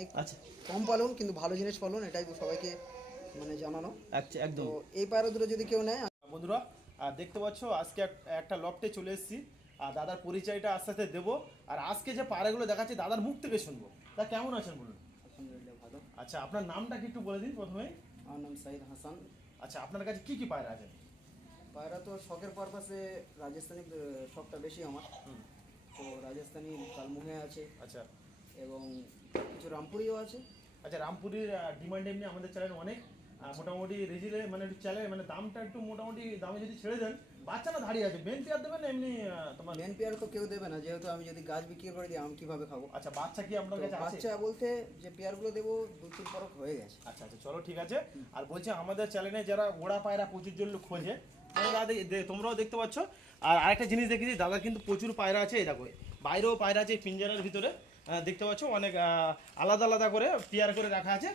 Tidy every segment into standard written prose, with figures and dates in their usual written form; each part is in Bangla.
আপনি আচ্ছা কম পালন কিন্তু ভালো জিনিস পালন, এটাই সবাইকে মানে জানানো। আচ্ছা তো একদম। এই পায়রা দুটো যদি কেউ নেয়, বন্ধুরা দেখতে পাচ্ছ আজকে একটা লফটে চলে এসেছি, আর দাদার পরিচয়টা আস্তে আস্তে দেবো। আর আজকে যে পায়রাগুলো দেখাচ্ছি দাদার মুখ থেকে শুনবো। তা কেমন আছেন বলুন? আলহামদুলিল্লাহ ভালো। আচ্ছা আপনার নামটা কি একটু বলে দিন প্রথমে। আমার নাম সাইদ হাসান। আচ্ছা আপনার কাছে কি কি পায়রা আছে? পায়রা তো শখের পারপাসে রাজস্থানি শখটা বেশি আমার। তো রাজস্থানি কালমুহে আছে আচ্ছা এবং কিছু রামপুরিও আছে। আচ্ছা রামপুরির ডিমান্ড এমনি আমাদের চ্যানেল অনেক, মোটামুটি রেজিলে মানে একটু চ্যানেল মানে দামটা একটু মোটামুটি দামে যদি ছেড়ে দেন, বাচ্চারা দাঁড়িয়ে আছে, বেন পেয়ার দেবেন না এমনি তোমার? মেন পেয়ার তো কেউ দেবে না, যেহেতু আমি যদি গাছ বিক্রি করে দিই আমি কিভাবে খাবো। আচ্ছা বাচ্চা কি আপনার তো কাছে আছে? বাচ্চা বলতে যে পেয়ারগুলো দেবো 2-3 পরক হয়ে গেছে। আচ্ছা আচ্ছা চলো ঠিক আছে। আর বলছি আমাদের চ্যানেলে যারা ওড়া পায়রা প্রচুর জন লোক খোঁজে, তোমরাও দেখতে পাচ্ছ। আর আরেকটা জিনিস দেখেছি, দাদা কিন্তু প্রচুর পায়রা আছে, এই দেখো বাইরেও পায়রা আছে পিঞ্জারার ভিতরে, দেখতে পাচ্ছ অনেক আলাদা আলাদা করে পেয়ার করে রাখা আছে।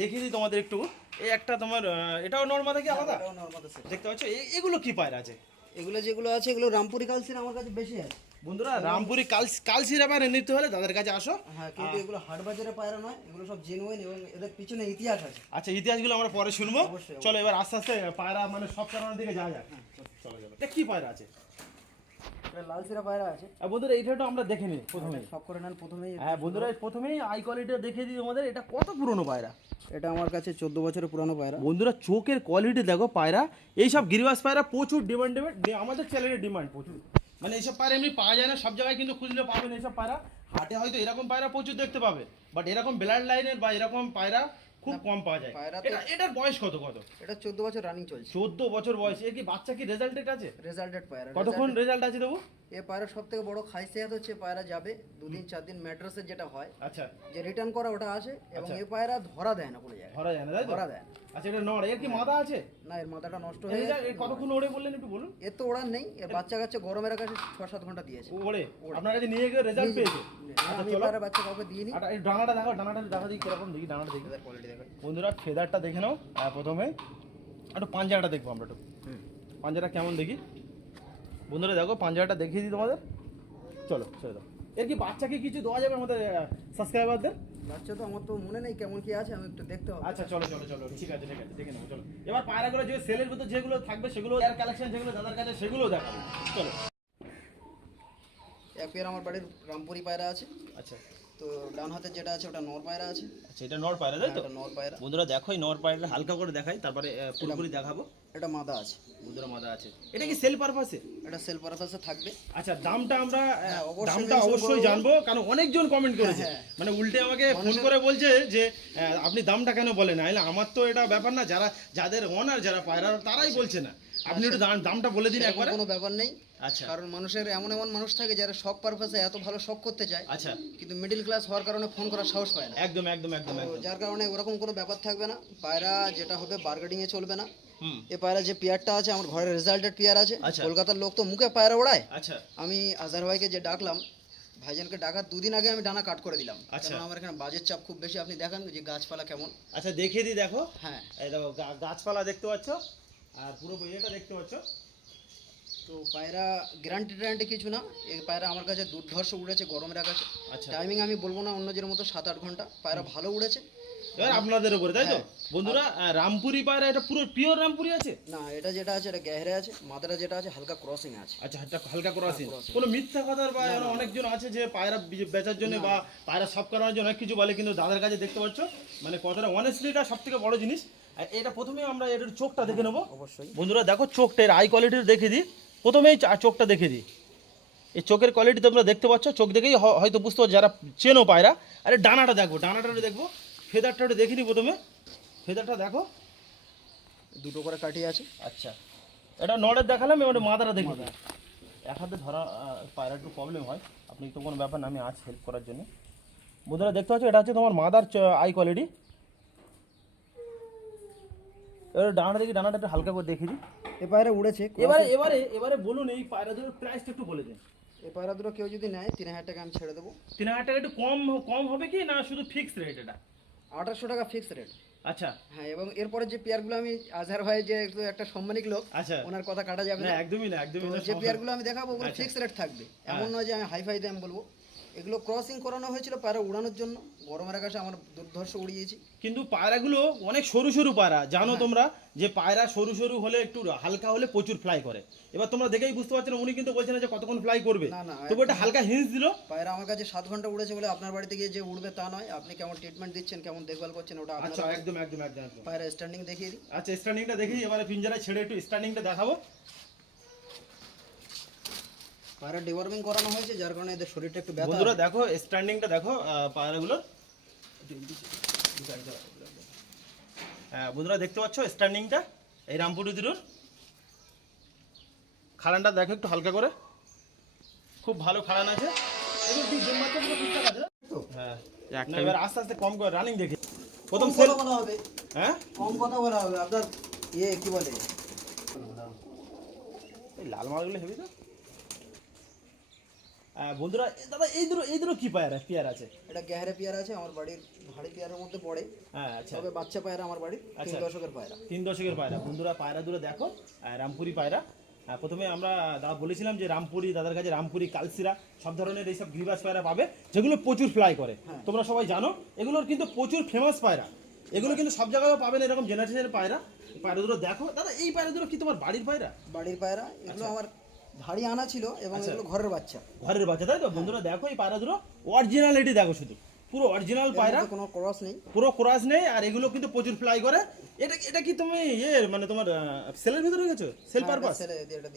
দেখিয়ে দিই তোমাদের একটু। এই একটা তোমার এটাও নর্মাল থেকে আলাদা এটাও normal আছে। দেখতে পাচ্ছ। এগুলো কি পায়রা আছে? এগুলো যেগুলো আছে এগুলো রামপুরি কালসির আমার কাছে বেশি আছে। বন্ধুরা রামপুরি কালসিরা পায়রা নিতে হলে তাদের কাছে আসো। হ্যাঁ, কিন্তু এগুলো হাট বাজারে পায়রা নয়, এগুলো সব জেনুইন এবং এদের পিছনে ইতিহাস আছে। আচ্ছা ইতিহাসগুলো আমরা পরে শুনবো। অবশ্যই। চলো এবার আস্তে আস্তে পায়রা মানে সব কারণের দিকে যাওয়া যাক। চলো চলো। এটা কি পায়রা আছে? এটা লাল সিরা পায়রা আছে। আর বন্ধুরা এইটা আমরা দেখে নিই প্রথমে। সব করে নেন প্রথমেই। হ্যাঁ বন্ধুরা প্রথমেই আই কোয়ালিটিটা দেখিয়ে দিই তোমাদের। এটা কত পুরনো পায়রা? এটা আমার কাছে 14 বছরের পুরানো পায়রা। বন্ধুরা চোখের কোয়ালিটি দেখো পায়রা। এইসব গিরিবাস পায়রা প্রচুর ডিমান্ড, আমাদের চ্যানেলের ডিমান্ড প্রচুর। মানে এইসব পায়রা এমনি পাওয়া যায় না সব জায়গায়, কিন্তু খুঁজলে পাবেন এইসব পায়রা। হাটে হয়তো এরকম পায়রা প্রচুর দেখতে পাবে, বাট এরকম ব্লাড লাইনের বা এরকম পায়রা খুব কম পাওয়া যায়। পায়রা তো- এটার বয়স কত কত? এটা 14 বছর রানিং চলছে। 14 বছর বয়স। এ কি বাচ্চা কি রেজাল্টেড আছে? রেজাল্টেড পায়রা। কতক্ষণ রেজাল্ট আছে দেবো? এ পায়রা সব থেকে বড় খাইসিয়াত হচ্ছে পায়রা যাবে 2-4 দিন ম্যাট্রেসের যেটা হয় আচ্ছা যে রিটার্ন করা ওটা আছে, এবং আচ্ছা। এ পায়রা ধরা দেয় না কোনো জায়গায়। ধরা যায় না তাই তো? ধরা দেয় না। আচ্ছা এটা নড়। এর কি মাথা আছে? না, এর মাথাটা নষ্ট হয়ে এটা গেছে। কতক্ষণ ওড়ে বললেন একটু বলুন। এর তো ওড়ান নেই, এর বাচ্চা কাচ্চা গরমের কাছে 6-7 ঘন্টা দিয়েছে। ওড়ে আপনার কাছে নিয়ে গিয়ে রেজাল্ট পেয়েছে? আমি চলো। পায়রা বাচ্চা কাউকে দিইনি। আর এই ডানাটা দেখো, ডানাটা দেখা দিই কিরকম, দেখি ডানাটা দেখি। এদের কোয়ালিটি দেখো। বন্ধুরা ফেদারটা দেখে নাও প্রথমে। একটু পাঞ্জাটা দেখবো আমরা একটু, পাঞ্জাটা কেমন দেখি। বন্ধুরা দেখো পাঞ্জাটা দেখিয়ে দিই তোমাদের। চলো ছেড়ে দাও। এর কি বাচ্চাকে কিছু দেওয়া যাবে আমাদের সাবস্ক্রাইবারদের? বাচ্চা তো আমার তো মনে নেই কেমন কি আছে, আমি একটু দেখতে হবে। আচ্ছা চলো চলো চলো ঠিক আছে ঠিক আছে দেখে নেবো চলো। এবার পায়রাগুলো যে সেলের ভিতর যেগুলো থাকবে সেগুলো, এর কালেকশন যেগুলো দাদার কাছে সেগুলো দেখাবো। চলো। এক পেয়ার আমার বাড়ির রামপুরি পায়রা আছে। আচ্ছা তো ডান হাতের যেটা আছে ওটা নর পায়রা আছে। আচ্ছা এটা নর পায়রা তাই তো? এটা নর পায়রা। বন্ধুরা দেখো এই নর পায়রাটা হালকা করে দেখাই, তারপরে পুরোপুরি দেখাবো। এটা মাদা আছে। বন্ধুরা মাদা আছে। এটা কি সেল পারপাসে? এটা সেল পারপাসে থাকবে। আচ্ছা দামটা আমরা অবশ্যই দামটা mention অবশ্যই করবো। জানবো, কারণ অনেকজন কমেন্ট করেছে। হ্যাঁ। মানে উল্টে আমাকে ফোন করে বলছে যে আপনি দামটা কেন বলেন না। আমার তো এটা ব্যাপার না, যাদের ওনার যারা পায়রা তারাই বলছে না, আপনি একটু দামটা বলে দিন সেরকম একবার। কোনো ব্যাপার নেই। আচ্ছা কারণ মানুষের এমন এমন মানুষ থাকে যারা শখ পারপাসে এত ভালো শখ করতে চায়, আচ্ছা কিন্তু মিডল ক্লাস হওয়ার কারণে ফোন করার সাহস পায় না। একদম একদম একদম তো একদম। যার কারণে ওরকম কোনো ব্যাপার থাকবে না। পায়রা যেটা হবে বার্গেনিং এ চলবে না। হুম এ পায়রা যে পেয়ারটা আছে আমার ঘরের রেজাল্টেড পেয়ার আছে। আচ্ছা। কলকাতার লোক তো মুখে পায়রা ওড়ায়। আচ্ছা আমি আজহার ভাইকে যে ডাকলাম, ভাইজানকে ডাকার 2 দিন আগে আমি ডানা কাট করে দিলাম। আচ্ছা। কারণ আমার এখানে বাজেট চাপ খুব বেশি। আপনি দেখান যে গাছপালা কেমন। আচ্ছা দেখিয়ে দিই দেখো। হ্যাঁ, এই দেখো গাছপালা দেখতে পাচ্ছ, আর পুরো ইয়েটা দেখতে পাচ্ছ। তো পায়রা গ্যারান্টি কিছু না। এই পায়রা আমার কাছে দুর্ধর্ষ উড়েছে গরমের আকাশে। আচ্ছা টাইমিং আমি বলবো না অন্যদের মতো 7-8 ঘন্টা। পায়রা ভালো উড়েছে। এবার আপনাদের উপরে তাই তো? হ্যাঁ। বন্ধুরা রামপুরি পায়রা এটা পুরো পিওর রামপুরি আছে? না, এটা যেটা আছে এটা গেহরে আছে। মাদাটা যেটা আছে হালকা ক্রসিং আছে। আচ্ছা এটা হালকা করে আসেন। crossing। কোনো মিথ্যা কথার বা অনেকজন আছে যে পায়রা বেচার জন্য বা পায়রা সব করার জন্য অনেক কিছু বলে, কিন্তু দাদার কাছে দেখতে পাচ্ছ মানে কথাটা অনেস্টলিটা সব থেকে বড় জিনিস। আর এটা প্রথমে আমরা এর চোখটা দেখে নেবো। অবশ্যই। বন্ধুরা দেখো চোখটা, এর আই কোয়ালিটি দেখে দিই প্রথমেই। চোখটা দেখে দিই। এই চোখের কোয়ালিটি তোমরা দেখতে পাচ্ছ, চোখ দেখেই হয়তো বুঝতে পারছো যারা চেনো পায়রা। আরে ডানাটা দেখো, ডানাটা দেখবো, ফেদারটা একটু দেখে নিই প্রথমে। ফেদারটা দেখো, দুটো করে কাটি আছে। আচ্ছা এটা নড়ের দেখালাম, এবার মাদাটা দেখে দিই। এক হাতে ধরা পায়রা একটু প্রবলেম হয়, আপনি তো কোনো ব্যাপার না, আমি আজ হেল্প করার জন্য। বন্ধুরা দেখতে পাচ্ছ এটা হচ্ছে তোমার মাদার আই কোয়ালিটি। এবার ডানাটা দেখি, ডানাটা একটু হালকা করে দেখে দিই। এ পায়রা উড়েছে। এবারে এবারে এবারে বলুন এই পায়রাদের প্রাইসটা একটু বলে দিন। এ পায়রা দুটো কেউ যদি নেয় 3000 টাকা আমি ছেড়ে দেবো। 3000 টাকা একটু কম কম হবে কি না শুধু ফিক্স রেট এটা? 2800 টাকা ফিক্স রেট। আচ্ছা হ্যাঁ, এবং এরপরে যে পেয়ারগুলো আমি আজহার ভাই যে একটা সম্মানিক লোক, আচ্ছা ওনার কথা কাটা যাবে না না। একদমই না, একদমই তো না। যে পেয়ারগুলো আমি দেখাবো ওগুলো আচ্ছা। ফিক্স রেট থাকবে। এমন নয় যে আমি হাই ফাই দাম বলবো। এগুলো ক্রসিং করানো হয়েছিল পায়রা উড়ানোর জন্য, গরমের আকাশে আমার দুর্ধর্ষ উড়িয়েছি। কিন্তু পায়রাগুলো অনেক সরু সরু পায়রা, জানো তোমরা যে পায়রা সরু সরু হলে একটু হালকা হলে প্রচুর ফ্লাই করে। এবার তোমরা দেখেই বুঝতে পারছো না, উনি কিন্তু বলছেন না যে কতক্ষণ ফ্লাই করবে, না, না, তবু একটা হালকা হিন্স দিল। পায়রা আমার কাছে 7 ঘন্টা উড়েছে বলে আপনার বাড়িতে গিয়ে যে উড়বে তা নয়। আপনি কেমন ট্রিটমেন্ট দিচ্ছেন, কেমন দেখভাল করছেন, ওটা আপনার। আচ্ছা, একদম একদম একদম একদম। পায়রা স্ট্যান্ডিং দেখিয়ে দিই। আচ্ছা, স্ট্যান্ডিংটা দেখি, এবারে পিঞ্জারায় ছেড়ে একটু স্ট্যান্ডিংটা দেখাবো। পায়রা ডিওয়ার্মিং করানো হয়েছে, যার কারণে এদের শরীরটা একটু ব্যথা। বন্ধুরা দেখো স্ট্যান্ডিংটা দেখো পায়রাগুলোর। বন্ধুরা দেখতে পাচ্ছ স্ট্যান্ডিংটা, এই রামপুরি দুটোর খাড়ানটা দেখো একটু হালকা করে, খুব ভালো খাড়ান আছে। হ্যাঁ, এবার আস্তে আস্তে কম করে রানিং দেখি। প্রথম সেল বলা হবে, হ্যাঁ কম কথা বলা হবে। আপনার কি বলে, এই লাল মালগুলো হেবি তো। বন্ধুরা দাদা এই দুটো কি পেয়ার আছে? এটা গ্যাহারে পেয়ার আছে, আমার বাড়ির ভাড়ি পেয়ারের মধ্যে পড়ে। হ্যাঁ, আচ্ছা, তবে বাচ্চা পায়রা আমার বাড়ির 3 দশকের পায়রা। 3 দশকের পায়রা। বন্ধুরা পায়রা দুটো দেখো, রামপুরি পায়রা। প্রথমে আমরা দাদা বলেছিলাম যে রামপুরি, দাদার কাছে রামপুরি, কালসিরা সব ধরনের এইসব গ্রিবাস পায়রা পাবে, যেগুলো প্রচুর ফ্লাই করে। তোমরা সবাই জানো এগুলোর কিন্তু প্রচুর ফেমাস পায়রা, এগুলো কিন্তু সব জায়গায় পাবেন এরকম জেনারেশনের পায়রা। পায়রা দুটো দেখো দাদা, এই পায়রা দুটো কি তোমার বাড়ির পায়রা? বাড়ির পায়রা এগুলো আমার ভারী আনা ছিল, এবং এগুলো ঘরের বাচ্চা। ঘরের বাচ্চা, তাই তো? বন্ধুরা দেখো এই পায়রা দুটো অরিজিনালিটি দেখো, শুধু পুরো অরিজিনাল পায়রা, কোনো ক্রস নেই, পুরো ক্রস নেই। আর এগুলো কিন্তু প্রচুর ফ্লাই করে। এটা কি তুমি মানে তোমার সেলের ভিতরে গেছো, সেল পারপাস?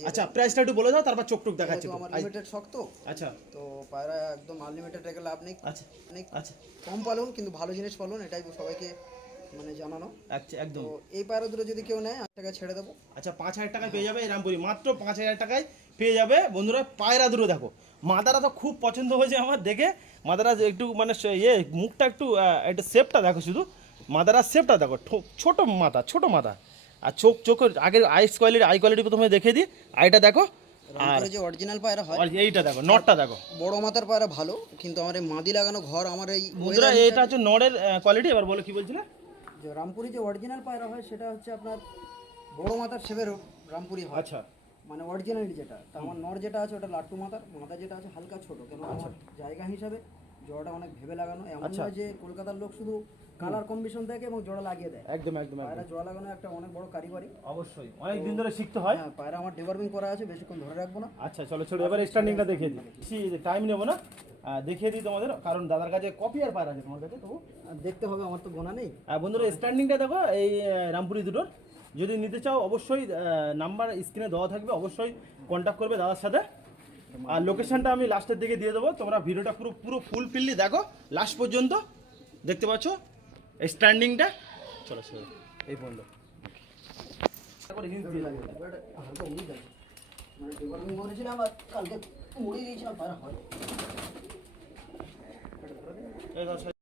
আচ্ছা, প্রাইসটা একটু বলে দাও, তারপর চোখ দেখাচ্ছি। আমার লিমিটেড শখ তো। আচ্ছা, তো পায়রা একদম আনলিমিটেড রেখে লাভ নেই। আচ্ছা আচ্ছা, কম পালন কিন্তু ভালো জিনিস পালন, এটাই সবাইকে মানে জানানো। আচ্ছা, একদম। তো এই পায়রা দুটো যদি কেউ নেয় 8 টাকা ছেড়ে দেবো। আচ্ছা, 5000 টাকায় পেয়ে যাবে এই রামপুরি, মাত্র 5000 টাকায় পেয়ে যাবে। বন্ধুরা পায়রা দুটো দেখো, মাদারা তো খুব পছন্দ হয়েছে আমার দেখে। মাদারা একটু মানে মুখটা একটু একটা শেপটা দেখো, শুধু মাদারার শেপটা দেখো, ছোট মাথা। আর চোখের আগের আই কোয়ালিটি প্রথমে দেখে দিই, আইটা দেখো। আর যে অরিজিনাল পায়রা হয়, এইটা দেখো, নটটা দেখো। বড় মাথার পায়রা ভালো, কিন্তু আমার এই মাদি লাগানো ঘর, আমার এই বন্ধুরা এটা হচ্ছে নড়ের কোয়ালিটি। এবার বলো কি বলছিলে? যে রামপুরি যে অরিজিনাল পায়রা হয় সেটা হচ্ছে আপনার বড় মাথার শেপের রামপুরি হয়। আচ্ছা, মানে অরিজিনালি যেটা, তা আমার নর যেটা আছে ওটা লাট্টু মাথার, মাথা যেটা আছে হালকা ছোট। কেন আমার জায়গা হিসাবে জোড়াটা অনেক ভেবে লাগানো, এমন নয় যে কলকাতার লোক শুধু কালার কম্বিনেশন দেখে এবং জোড়া লাগিয়ে দেয়। একদম একদম। পায়রা জোড়া লাগানো একটা অনেক বড় কারিগরি, অবশ্যই অনেক দিন ধরে শিখতে হয়। হ্যাঁ, পায়রা আমার ডিওয়ার্মিং করা আছে, বেশিক্ষণ ধরে রাখবো না। আচ্ছা, চলো এবার স্ট্যান্ডিংটা দেখিয়ে দিই, বেশি টাইম নেবো না, দেখিয়ে দিই তোমাদের, কারণ দাদার কাছে কপি আর পায়রা আছে তোমার কাছে, তবু আর দেখতে হবে, আমার তো গোনা নেই। বন্ধুরা স্ট্যান্ডিংটা দেখো এই রামপুরি দুটোর। যদি নিতে চাও অবশ্যই নাম্বার স্ক্রিনে দেওয়া থাকবে, অবশ্যই কন্ট্যাক্ট করবে দাদার সাথে। আর লোকেশনটা আমি লাস্টের দিকে দিয়ে দেবো, তোমরা ভিডিওটা পুরো ফুলফিললি দেখো লাস্ট পর্যন্ত। দেখতে পাচ্ছ স্ট্যান্ডিংটা, চলো এই পর্যন্ত হালকা উড়ে যায়, মানে ডিওয়ার্মিং করেছিলাম আর কালকে উড়ে গিয়েছিলাম পায়রা হয়।